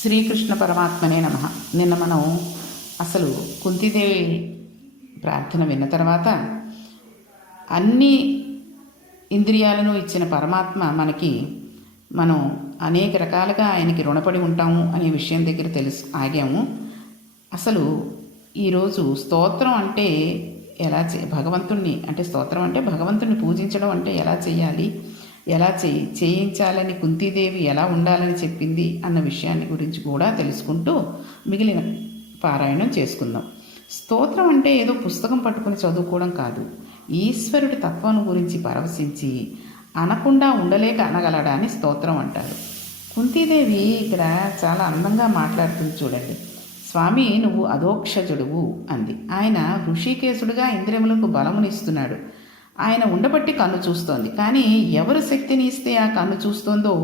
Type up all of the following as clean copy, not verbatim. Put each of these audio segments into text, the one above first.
శ్రీకృష్ణ పరమాత్మనే నమః. నిన్న మనం అసలు కుంతీదేవి ప్రార్థన విన్న తర్వాత అన్ని ఇంద్రియాలను ఇచ్చిన పరమాత్మ మనం అనేక రకాలుగా ఆయనకి రుణపడి ఉంటాము అనే విషయం దగ్గర ఆగాము. అసలు ఈరోజు స్తోత్రం అంటే ఎలా స్తోత్రం అంటే భగవంతుణ్ణి పూజించడం అంటే ఎలా చేయాలి, ఎలా చేయించాలని కుంతీదేవి ఎలా ఉండాలని చెప్పింది అన్న విషయాన్ని గురించి కూడా తెలుసుకుంటూ మిగిలిన పారాయణం చేసుకుందాం. స్తోత్రం అంటే ఏదో పుస్తకం పట్టుకుని చదువుకోవడం కాదు, ఈశ్వరుడి తత్వం గురించి పరవశించి అనకుండా ఉండలేక అనగలడాన్ని స్తోత్రం అంటారు. కుంతీదేవి ఇక్కడ చాలా అందంగా మాట్లాడుతుంది చూడండి. స్వామి, నువ్వు అధోక్షజుడువు అంది. ఆయన ఋషికేశుడుగా ఇంద్రియములకు బలమునిస్తున్నాడు. ఆయన ఉండబట్టి కన్ను చూస్తోంది, కానీ ఎవరు శక్తిని ఇస్తే ఆ కన్ను చూస్తోందో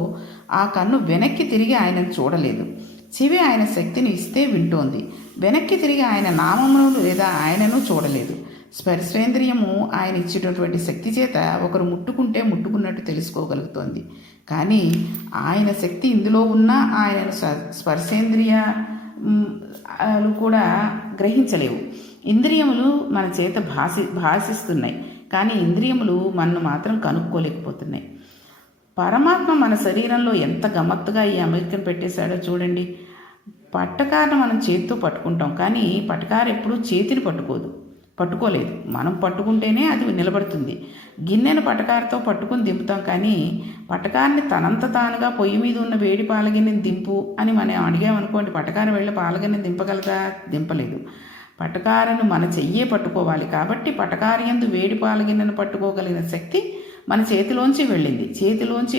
ఆ కన్ను వెనక్కి తిరిగి ఆయనను చూడలేదు. చెవి ఆయన శక్తిని ఇస్తే వింటోంది, వెనక్కి తిరిగి ఆయన నామమును లేదా ఆయనను చూడలేదు. స్పర్శేంద్రియము ఆయన ఇచ్చేటటువంటి శక్తి చేత ఒకరు ముట్టుకుంటే ముట్టుకున్నట్టు తెలుసుకోగలుగుతోంది, కానీ ఆయన శక్తి ఇందులో ఉన్నా ఆయనను స్పర్శేంద్రియాలు కూడా గ్రహించలేవు. ఇంద్రియములు మన చేత భాషిస్తున్నాయి, కానీ ఇంద్రియములు మనను మాత్రం కనుక్కోలేకపోతున్నాయి. పరమాత్మ మన శరీరంలో ఎంత గమ్మత్తుగా ఈ అమెరికను పెట్టేశాడో చూడండి. పట్టకారను మనం చేతితో పట్టుకుంటాం, కానీ పట్టకారు ఎప్పుడూ చేతిని పట్టుకోలేదు. మనం పట్టుకుంటేనే అది నిలబడుతుంది. గిన్నెను పట్టకారతో పట్టుకుని దింపుతాం, కానీ పట్టకారిని తనంత తానుగా పొయ్యి మీద ఉన్న వేడి పాలగిన్నెని దింపు అని మనం అడిగామనుకోండి, పట్టకారు వెళ్ళి పాలగిన్నెని దింపగలదా? దింపలేదు. పటకారను మన చెయ్యే పట్టుకోవాలి. కాబట్టి పటకారయందు వేడి పాలగిన్నెను పట్టుకోగలిగిన శక్తి మన చేతిలోంచి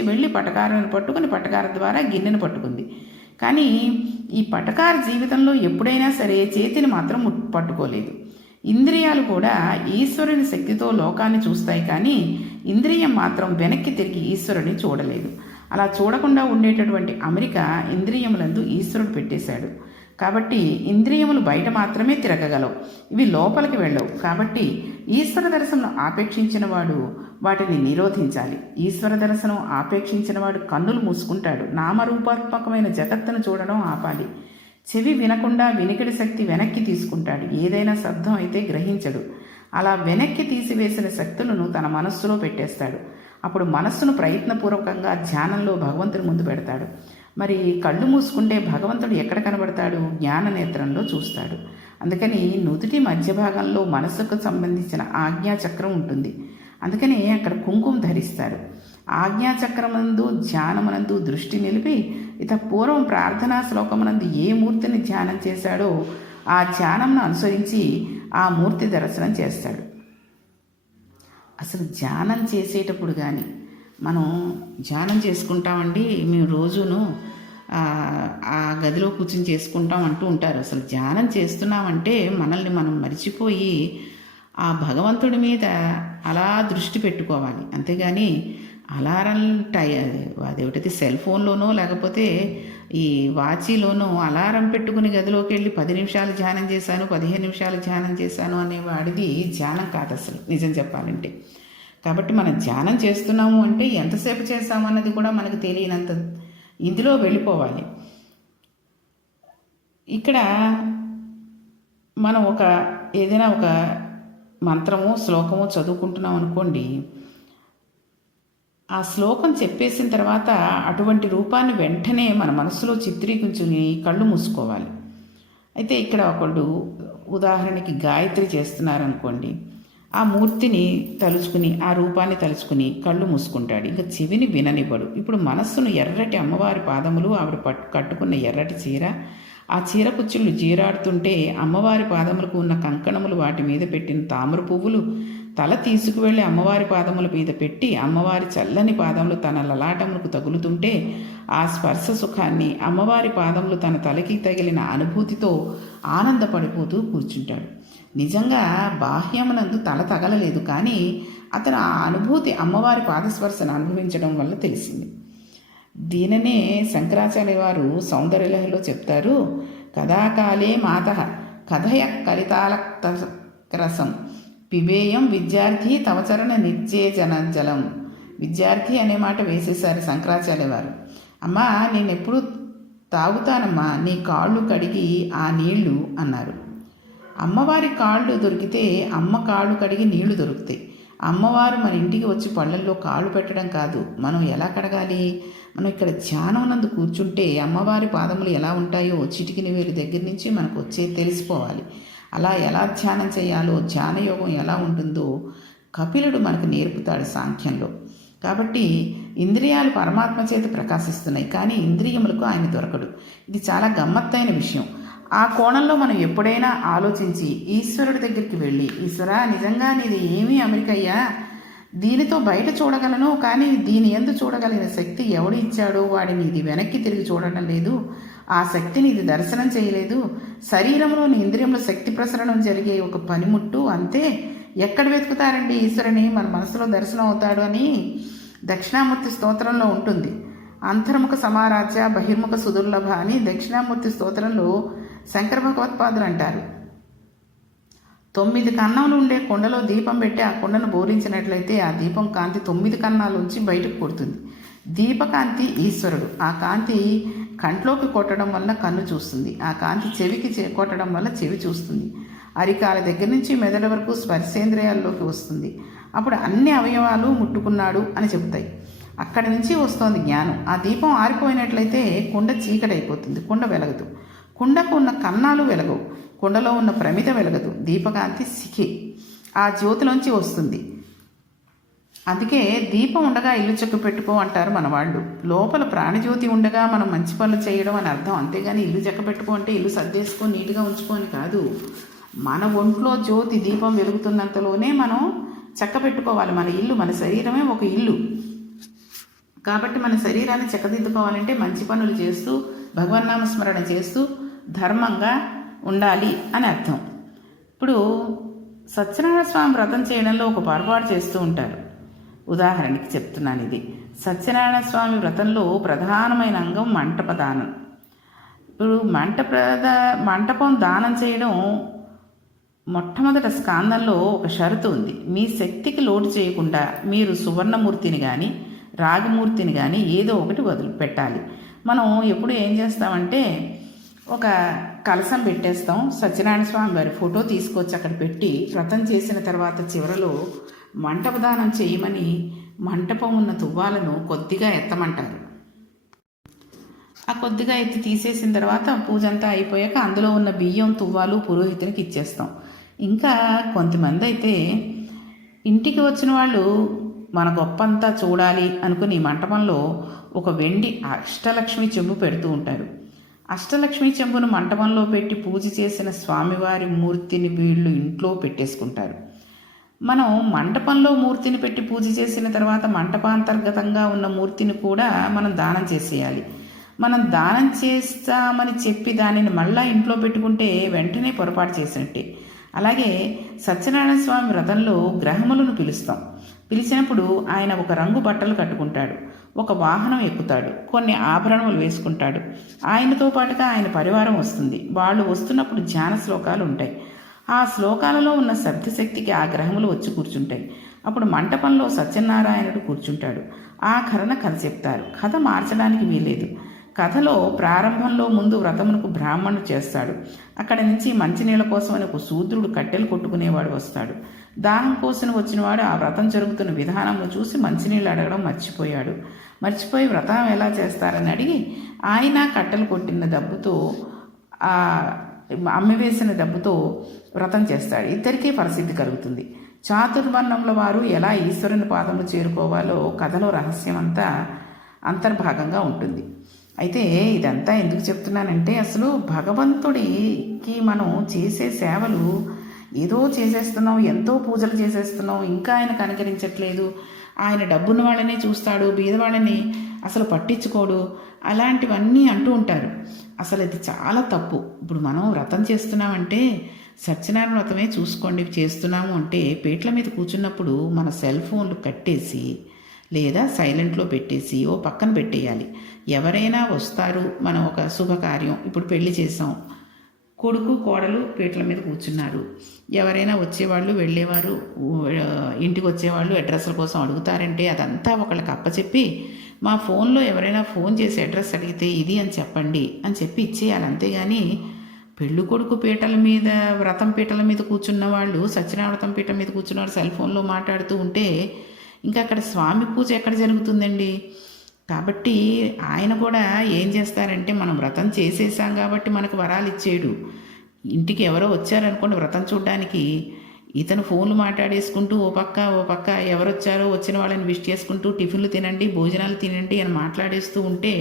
వెళ్ళి పటకారను పట్టుకుని పటకార ద్వారా గిన్నెను పట్టుకుంది. కానీ ఈ పటకార జీవితంలో ఎప్పుడైనా సరే చేతిని మాత్రం పట్టుకోలేదు. ఇంద్రియాలు కూడా ఈశ్వరుని శక్తితో లోకాన్ని చూస్తాయి, కానీ ఇంద్రియం మాత్రం వెనక్కి తిరిగి ఈశ్వరుని చూడలేదు. అలా చూడకుండా ఉండేటటువంటి అమెరిక ఇంద్రియములందు ఈశ్వరుడు పెట్టేశాడు. కాబట్టి ఇంద్రియములు బయట మాత్రమే తిరగగలవు, ఇవి లోపలికి వెళ్ళవు. కాబట్టి ఈశ్వర దర్శనం ఆపేక్షించిన వాడు వాటిని నిరోధించాలి. ఈశ్వర దర్శనం ఆపేక్షించిన వాడు కన్నులు మూసుకుంటాడు. నామరూపాత్మకమైన జగత్తును చూడడం ఆపాలి. చెవి వినకుండా వినికిడి శక్తి వెనక్కి తీసుకుంటాడు. ఏదైనా శబ్దం అయితే గ్రహించడు. అలా వెనక్కి తీసివేసిన శక్తులను తన మనస్సులో పెట్టేస్తాడు. అప్పుడు మనస్సును ప్రయత్నపూర్వకంగా ధ్యానంలో భగవంతుని ముందు పెడతాడు. మరి కళ్ళు మూసుకుంటే భగవంతుడు ఎక్కడ కనబడతాడు? జ్ఞాన నేత్రంలో చూస్తాడు. అందుకని నుదుటి మధ్య భాగంలో మనస్సుకు సంబంధించిన ఆజ్ఞాచక్రం ఉంటుంది. అందుకని అక్కడ కుంకుమ ధరిస్తారు. ఆజ్ఞాచక్రమందు ధ్యానమునందు దృష్టి నిలిపి పూర్వం ప్రార్థనా శ్లోకమునందు ఏ మూర్తిని ధ్యానం చేశాడో ఆ ధ్యానంను అనుసరించి ఆ మూర్తి దర్శనం చేస్తాడు. అసలు ధ్యానం చేసేటప్పుడు కానీ మనం ధ్యానం చేసుకుంటామండి, మేము రోజును ఆ గదిలో కూర్చొని చేసుకుంటాం అంటూ ఉంటారు. అసలు ధ్యానం చేస్తున్నామంటే మనల్ని మనం మరిచిపోయి ఆ భగవంతుడి మీద అలా దృష్టి పెట్టుకోవాలి. అంతేగాని అలారం అదేమిటది సెల్ ఫోన్లోనో లేకపోతే ఈ వాచీలోనో అలారం పెట్టుకుని గదిలోకి వెళ్ళి 10 నిమిషాలు ధ్యానం చేశాను, 15 నిమిషాలు ధ్యానం చేశాను అనేవాడిది ధ్యానం కాదు అసలు, నిజం చెప్పాలంటే. కాబట్టి మనం ధ్యానం చేస్తున్నాము అంటే ఎంతసేపు చేస్తామన్నది కూడా మనకు తెలియనంత ఇందులో వెళ్ళిపోవాలి. ఇక్కడ మనం ఏదైనా ఒక మంత్రమో శ్లోకమో చదువుకుంటున్నాం అనుకోండి, ఆ శ్లోకం చెప్పేసిన తర్వాత అటువంటి రూపాన్ని వెంటనే మన మనసులో చిత్రీకరించుని కళ్ళు మూసుకోవాలి. అయితే ఇక్కడ ఒకళ్ళు ఉదాహరణకి గాయత్రి చేస్తున్నారనుకోండి, ఆ మూర్తిని తలుచుకుని ఆ రూపాన్ని తలుచుకుని కళ్ళు మూసుకుంటాడు. ఇంకా చెవిని విననివ్వడు. ఇప్పుడు మనస్సును ఎర్రటి అమ్మవారి పాదములు, ఆవిడ కట్టుకున్న ఎర్రటి చీర, ఆ చీర కుచ్చుళ్ళు జీరాడుతుంటే అమ్మవారి పాదములకు ఉన్న కంకణములు, వాటి మీద పెట్టిన తామర పువ్వులు తల తీసుకువెళ్ళి అమ్మవారి పాదముల మీద పెట్టి అమ్మవారి చల్లని పాదములు తన లలాటములకు తగులుతుంటే ఆ స్పర్శ సుఖాన్ని, అమ్మవారి పాదములు తన తలకి తగిలిన అనుభూతితో ఆనందపడిపోతూ కూర్చుంటాడు. నిజంగా బాహ్యమునందు తల తగలలేదు, కానీ అతను ఆ అనుభూతి అమ్మవారి పాదస్పర్శను అనుభవించడం వల్ల తెలిసింది. దీననే శంకరాచార్య వారు సౌందర్యలహరిలో చెప్తారు. కథాకాలే మాతః కథయ కలితాలరసం పిబేయం విద్యార్థి తవచరణ నిర్జేజనంజలం. విద్యార్థి అనే మాట వేసేశారు శంకరాచార్య వారు. అమ్మా, నేను ఎప్పుడు తాగుతానమ్మా, నీ కాళ్ళు కడిగి ఆ నీళ్లు అన్నారు. అమ్మవారి కాళ్ళు దొరికితే అమ్మ కాళ్ళు కడిగి నీళ్లు దొరుకుతాయి. అమ్మవారు మన ఇంటికి వచ్చి పళ్ళల్లో కాళ్ళు పెట్టడం కాదు, మనం ఎలా కడగాలి? మనం ఇక్కడ ధ్యానం నందు కూర్చుంటే అమ్మవారి పాదములు ఎలా ఉంటాయో చిటికిన వేలు దగ్గర నుంచి మనకు వచ్చే తెలిసిపోవాలి. అలా ఎలా ధ్యానం చేయాలో, ధ్యానయోగం ఎలా ఉంటుందో కపిలుడు మనకు నేర్పుతాడు సాంఖ్యంలో. కాబట్టి ఇంద్రియాలు పరమాత్మ చేత ప్రకాశిస్తున్నాయి, కానీ ఇంద్రియములకు ఆయన దొరకడు. ఇది చాలా గమ్మత్తైన విషయం. ఆ కోణంలో మనం ఎప్పుడైనా ఆలోచించి ఈశ్వరుడి దగ్గరికి వెళ్ళి, ఈశ్వరా, నిజంగా నీది ఏమీ అమెరికయ్యా, దీనితో బయట చూడగలను, కానీ దీని యందు చూడగలిగిన శక్తి ఎవడు ఇచ్చాడో వాడిని ఇది వెనక్కి తిరిగి చూడటం లేదు, ఆ శక్తిని ఇది దర్శనం చేయలేదు, శరీరంలోని ఇంద్రియంలో శక్తి ప్రసరణం జరిగే ఒక పనిముట్టు అంతే, ఎక్కడ వెతుకుతారండి ఈశ్వరుని, మన మనసులో దర్శనం అవుతాడు అని దక్షిణామూర్తి స్తోత్రంలో ఉంటుంది. అంతర్ముఖ సమారాధ్య బహిర్ముఖ సుదుర్లభ అని దక్షిణామూర్తి స్తోత్రంలో శంకర భగవత్పాదులు అంటారు. 9 కన్నాలు ఉండే కుండలో దీపం పెట్టి ఆ కుండను బోరించినట్లయితే ఆ దీపం కాంతి 9 కన్నాలుంచి బయటకు కొడుతుంది. దీపకాంతి ఈశ్వరుడు. ఆ కాంతి కంట్లోకి కొట్టడం వల్ల కన్ను చూస్తుంది, ఆ కాంతి చెవికి కొట్టడం వల్ల చెవి చూస్తుంది, అరికాల దగ్గర నుంచి మెదడు వరకు స్పర్శేంద్రియాల్లోకి వస్తుంది. అప్పుడు అన్ని అవయవాలు ముట్టుకున్నాడు అని చెబుతాయి. అక్కడి నుంచి వస్తోంది జ్ఞానం. ఆ దీపం ఆరిపోయినట్లయితే కుండ చీకటైపోతుంది, కుండ వెలగదు, కుండకు ఉన్న కన్నాలు వెలగవు, కుండలో ఉన్న ప్రమిద వెలగదు, దీపకాంతి సిఖి ఆ జ్యోతిలోంచి వస్తుంది. అందుకే దీపం ఉండగా ఇల్లు చెక్కు పెట్టుకో అంటారు మన వాళ్ళు. లోపల ప్రాణజ్యోతి ఉండగా మనం మంచి పనులు చేయడం అని అర్థం, అంతేగాని ఇల్లు చెక్క పెట్టుకో అంటే ఇల్లు సర్దేసుకొని నీట్గా ఉంచుకొని కాదు. మన ఒంట్లో జ్యోతి దీపం వెలుగుతున్నంతలోనే మనం చెక్క పెట్టుకోవాలి. మన ఇల్లు, మన శరీరమే ఒక ఇల్లు. కాబట్టి మన శరీరాన్ని చక్కదిద్దుకోవాలంటే మంచి పనులు చేస్తూ భగవన్నామస్మరణ చేస్తూ ధర్మంగా ఉండాలి అని అర్థం. ఇప్పుడు సత్యనారాయణ స్వామి వ్రతం చేయడంలో ఒక పొరపాటు చేస్తూ ఉంటారు. ఉదాహరణకి చెప్తున్నాను ఇది. సత్యనారాయణ స్వామి వ్రతంలో ప్రధానమైన అంగం మంటప దానం. ఇప్పుడు మంటపం దానం చేయడం మొట్టమొదట స్కాందంలో ఒక షరతు ఉంది. మీ శక్తికి లోటు చేయకుండా మీరు సువర్ణమూర్తిని కానీ రాగిమూర్తిని కానీ ఏదో ఒకటి వదిలిపెట్టాలి. మనం ఎప్పుడు ఏం చేస్తామంటే ఒక కలశం పెట్టేస్తాం, సత్యనారాయణ స్వామి వారి ఫోటో తీసుకొచ్చి అక్కడ పెట్టి వ్రతం చేసిన తర్వాత చివరలో మంటపదానం చేయమని మంటపం ఉన్న తువ్వాలను కొద్దిగా ఎత్తమంటారు. ఆ కొద్దిగా ఎత్తి తీసేసిన తర్వాత పూజ అంతా అయిపోయాక అందులో ఉన్న బియ్యం తువ్వాలు పురోహితునికి ఇచ్చేస్తాం. ఇంకా కొంతమంది అయితే ఇంటికి వచ్చిన వాళ్ళు మన గొప్పంతా చూడాలి అనుకుని మంటపంలో ఒక వెండి అష్టలక్ష్మి చెంబు పెడుతూ ఉంటారు. అష్టలక్ష్మి చెంబును మంటపంలో పెట్టి పూజ చేసిన స్వామివారి మూర్తిని వీళ్ళు ఇంట్లో పెట్టేసుకుంటారు. మనం మంటపంలో మూర్తిని పెట్టి పూజ చేసిన తర్వాత మంటపాంతర్గతంగా ఉన్న మూర్తిని కూడా మనం దానం చేసేయాలి. మనం దానం చేస్తామని చెప్పి దానిని మళ్ళా ఇంట్లో పెట్టుకుంటే వెంటనే పొరపాటు చేసినట్టే. అలాగే సత్యనారాయణ స్వామి వ్రతంలో గ్రహములను పిలుస్తాం. పిలిచినప్పుడు ఆయన ఒక రంగు బట్టలు కట్టుకుంటాడు, ఒక వాహనం ఎక్కుతాడు, కొన్ని ఆభరణములు వేసుకుంటాడు. ఆయనతో పాటుగా ఆయన పరివారం వస్తుంది. వాళ్ళు వస్తున్నప్పుడు ధ్యాన శ్లోకాలు ఉంటాయి. ఆ శ్లోకాలలో ఉన్న శబ్దశక్తికి ఆ గ్రహములు వచ్చి కూర్చుంటాయి. అప్పుడు మంటపంలో సత్యనారాయణుడు కూర్చుంటాడు. ఆ కథ చెప్తారు. కథ మార్చడానికి వీలేదు. కథలో ప్రారంభంలో ముందు వ్రతమునకు బ్రాహ్మణుడు చేస్తాడు. అక్కడి నుంచి మంచినీళ్ళ కోసమని ఒక శూద్రుడు కట్టెలు కొట్టుకునేవాడు వస్తాడు. దాహం కోసం వచ్చినవాడు ఆ వ్రతం జరుగుతున్న విధానంలో చూసి మంచినీళ్ళు అడగడం మర్చిపోయి వ్రతం ఎలా చేస్తారని అడిగి ఆయన కట్టెలు కొట్టిన డబ్బుతో అమ్మివేసిన డబ్బుతో వ్రతం చేస్తాడు. ఇద్దరికీ ప్రసిద్ధి కలుగుతుంది. చాతుర్వర్ణముల వారు ఎలా ఈశ్వరుని పాదములు చేరుకోవాలో కథలో రహస్యం అంతా అంతర్భాగంగా ఉంటుంది. అయితే ఇదంతా ఎందుకు చెప్తున్నానంటే అసలు భగవంతుడికి మనం చేసే సేవలు ఏదో చేసేస్తున్నాం, ఎంతో పూజలు చేసేస్తున్నాం, ఇంకా ఆయన కనికరించట్లేదు, ఆయన డబ్బున్న వాళ్ళనే చూస్తాడు, బీదవాళ్ళని అసలు పట్టించుకోడు, అలాంటివన్నీ అంటూ ఉంటారు. అసలు ఇది చాలా తప్పు. ఇప్పుడు మనం వ్రతం చేస్తున్నామంటే సత్యనారాయణ వ్రతమే చూసుకోండి చేస్తున్నాము అంటే పీటల మీద కూర్చున్నప్పుడు మన సెల్ ఫోన్లు కట్టేసి లేదా సైలెంట్లో పెట్టేసి ఓ పక్కన పెట్టేయాలి. ఎవరైనా వస్తారు, మనం ఒక శుభకార్యం, ఇప్పుడు పెళ్లి చేసాం, కొడుకు కోడలు పీటల మీద కూర్చున్నారు, ఎవరైనా వచ్చేవాళ్ళు వెళ్ళేవారు ఇంటికి వచ్చేవాళ్ళు అడ్రస్ల కోసం అడుగుతారంటే అదంతా ఒకళ్ళకి అప్పచెప్పి మా ఫోన్లో ఎవరైనా ఫోన్ చేసి అడ్రస్ అడిగితే ఇది అని చెప్పండి అని చెప్పి ఇచ్చేయాలి. అంతేగాని పెళ్ళి కొడుకు పీటల మీద, వ్రతం పీటల మీద కూర్చున్న వాళ్ళు, సత్యనావ్రతం పీటల మీద కూర్చున్న వాళ్ళు సెల్ ఫోన్లో మాట్లాడుతూ ఉంటే ఇంకా అక్కడ స్వామి పూజ ఎక్కడ జరుగుతుందండి? కాబట్టి ఆయన కూడా ఏం చేస్తారంటే, మనం వ్రతం చేసేసాం కాబట్టి మనకు వరాలు ఇచ్చేడు. ఇంటికి ఎవరో వచ్చారనుకోండి వ్రతం చూడడానికి, ఇతను ఫోన్లు మాట్లాడేసుకుంటూ ఓ పక్క ఎవరు వచ్చారో వచ్చిన వాళ్ళని విష్ చేసుకుంటూ టిఫిన్లు తినండి, భోజనాలు తినండి అని మాట్లాడేస్తూ ఉంటే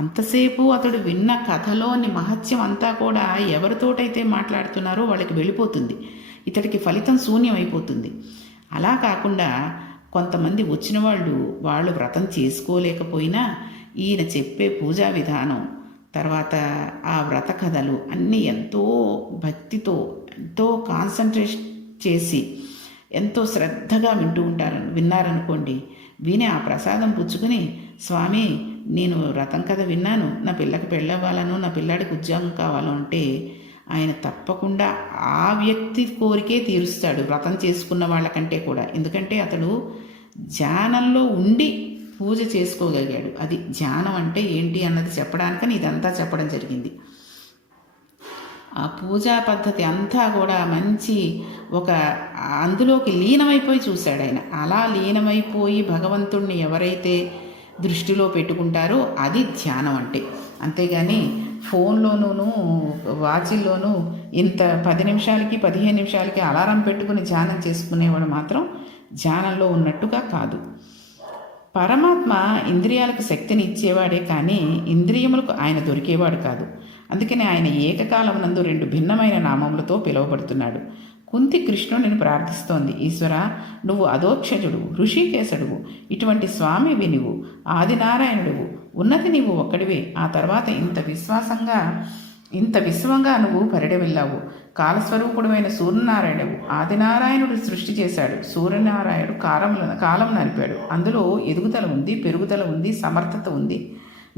అంతసేపు అతడు విన్న కథలోని మహత్యం అంతా కూడా ఎవరితోటైతే మాట్లాడుతున్నారో వాళ్ళకి వెళ్ళిపోతుంది. ఇతడికి ఫలితం శూన్యం అయిపోతుంది. అలా కాకుండా కొంతమంది వచ్చిన వాళ్ళు వ్రతం చేసుకోలేకపోయినా ఈయన చెప్పే పూజా విధానం, తర్వాత ఆ వ్రత కథలు అన్నీ ఎంతో భక్తితో, ఎంతో కాన్సన్ట్రేట్ చేసి, ఎంతో శ్రద్ధగా విన్నారనుకోండి, విని ఆ ప్రసాదం పుచ్చుకుని, స్వామి నేను వ్రతం కథ విన్నాను, నా పిల్లకి పెళ్ళవ్వాలను, నా పిల్లాడికి ఉద్యోగం కావాలో అంటే ఆయన తప్పకుండా ఆ వ్యక్తి కోరికే తీరుస్తాడు, వ్రతం చేసుకున్న వాళ్ళకంటే కూడా. ఎందుకంటే అతడు ధ్యానంలో ఉండి పూజ చేసుకోగలిగాడు. అది ధ్యానం అంటే ఏంటి అన్నది చెప్పడానికని ఇదంతా చెప్పడం జరిగింది. ఆ పూజా పద్ధతి అంతా కూడా మంచి అందులోకి లీనమైపోయి చూశాడు ఆయన. అలా లీనమైపోయి భగవంతుణ్ణి ఎవరైతే దృష్టిలో పెట్టుకుంటారో అది ధ్యానం అంటే. అంతేగాని ఫోన్లోనూ వాచిల్లోనూ ఇంత 10 నిమిషాలకి 15 నిమిషాలకి అలారం పెట్టుకుని ధ్యానం చేసుకునేవాడు మాత్రం ధ్యానంలో ఉన్నట్టుగా కాదు. పరమాత్మ ఇంద్రియాలకు శక్తిని ఇచ్చేవాడే కానీ ఇంద్రియములకు ఆయన దొరికేవాడు కాదు. అందుకని ఆయన ఏకకాలమునందు 2 భిన్నమైన నామములతో పిలువబడుతున్నాడు. కుంతి కృష్ణుడిని ప్రార్థిస్తోంది, ఈశ్వర నువ్వు అధోక్షజుడు, ఋషికేశుడువు, ఇటువంటి స్వామివి నువ్వు, ఆదినారాయణుడువు, ఉన్నతి నీవు ఒక్కడివే. ఆ తర్వాత ఇంత విశ్వంగా నువ్వు పరిడవిల్లావు. కాలస్వరూపుడమైన సూర్యనారాయణుడు ఆదినారాయణుడు సృష్టి చేశాడు. సూర్యనారాయణుడు కాలం నడిపాడు. అందులో ఎదుగుదల ఉంది, పెరుగుదల ఉంది, సమర్థత ఉంది,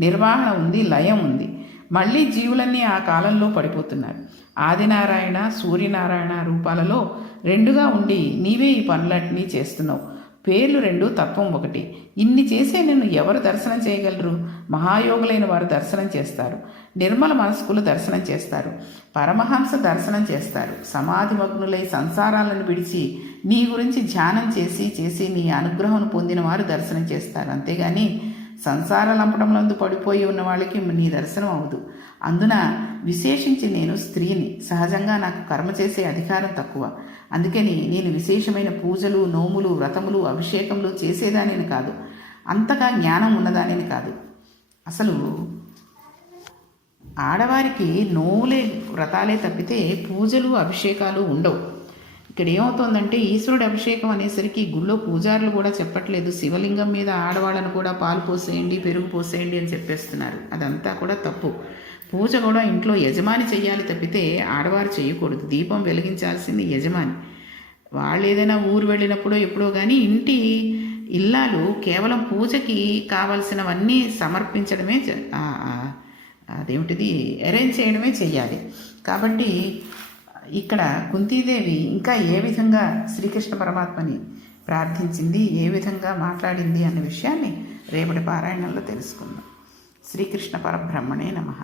నిర్వహణ ఉంది, లయం ఉంది. మళ్ళీ జీవులన్నీ ఆ కాలంలో పడిపోతున్నారు. ఆదినారాయణ సూర్యనారాయణ రూపాలలో 2గా ఉండి నీవే ఈ పనులన్నీ చేస్తున్నావు. పేర్లు 2, తత్వం 1. ఇన్ని చేసే నిన్ను ఎవరు దర్శనం చేయగలరు? మహాయోగులైన వారు దర్శనం చేస్తారు, నిర్మల మనస్కులు దర్శనం చేస్తారు, పరమహంస దర్శనం చేస్తారు. సమాధిమగ్నులై సంసారాలను విడిచి నీ గురించి ధ్యానం చేసి నీ అనుగ్రహం పొందిన వారు దర్శనం చేస్తారు. అంతేగాని సంసార లంపటంలందు పడిపోయి ఉన్న వాళ్ళకి నీ దర్శనం అవ్వదు. అందున విశేషించి నేను స్త్రీని, సహజంగా నాకు కర్మ చేసే అధికారం తక్కువ. అందుకని నేను విశేషమైన పూజలు, నోములు, వ్రతములు, అభిషేకములు చేసేదానిని కాదు, అంతగా జ్ఞానం ఉన్నదానిని కాదు. అసలు ఆడవారికి నోములే వ్రతాలే తప్పితే పూజలు అభిషేకాలు ఉండవు. ఇక్కడ ఏమవుతుందంటే ఈశ్వరుడు అభిషేకం అనేసరికి గుళ్ళో పూజారులు కూడా చెప్పట్లేదు, శివలింగం మీద ఆడవాళ్ళను కూడా పాలు పోసేయండి, పెరుగు పోసేయండి అని చెప్పేస్తున్నారు. అదంతా కూడా తప్పు. పూజ కూడా ఇంట్లో యజమాని చెయ్యాలి తప్పితే ఆడవారు చేయకూడదు. దీపం వెలిగించాల్సింది యజమాని. వాళ్ళు ఏదైనా ఊరు వెళ్ళినప్పుడో ఎప్పుడో కానీ ఇంటి ఇల్లాలు కేవలం పూజకి కావలసినవన్నీ సమర్పించడమే, అదేమిటిది అరేంజ్ చేయడమే చెయ్యాలి. కాబట్టి ఇక్కడ కుంతీదేవి ఇంకా ఏ విధంగా శ్రీకృష్ణ పరమాత్మని ప్రార్థించింది, ఏ విధంగా మాట్లాడింది అన్న విషయాన్ని రేపటి పారాయణంలో తెలుసుకుందాం. శ్రీకృష్ణ పరబ్రహ్మణే నమః.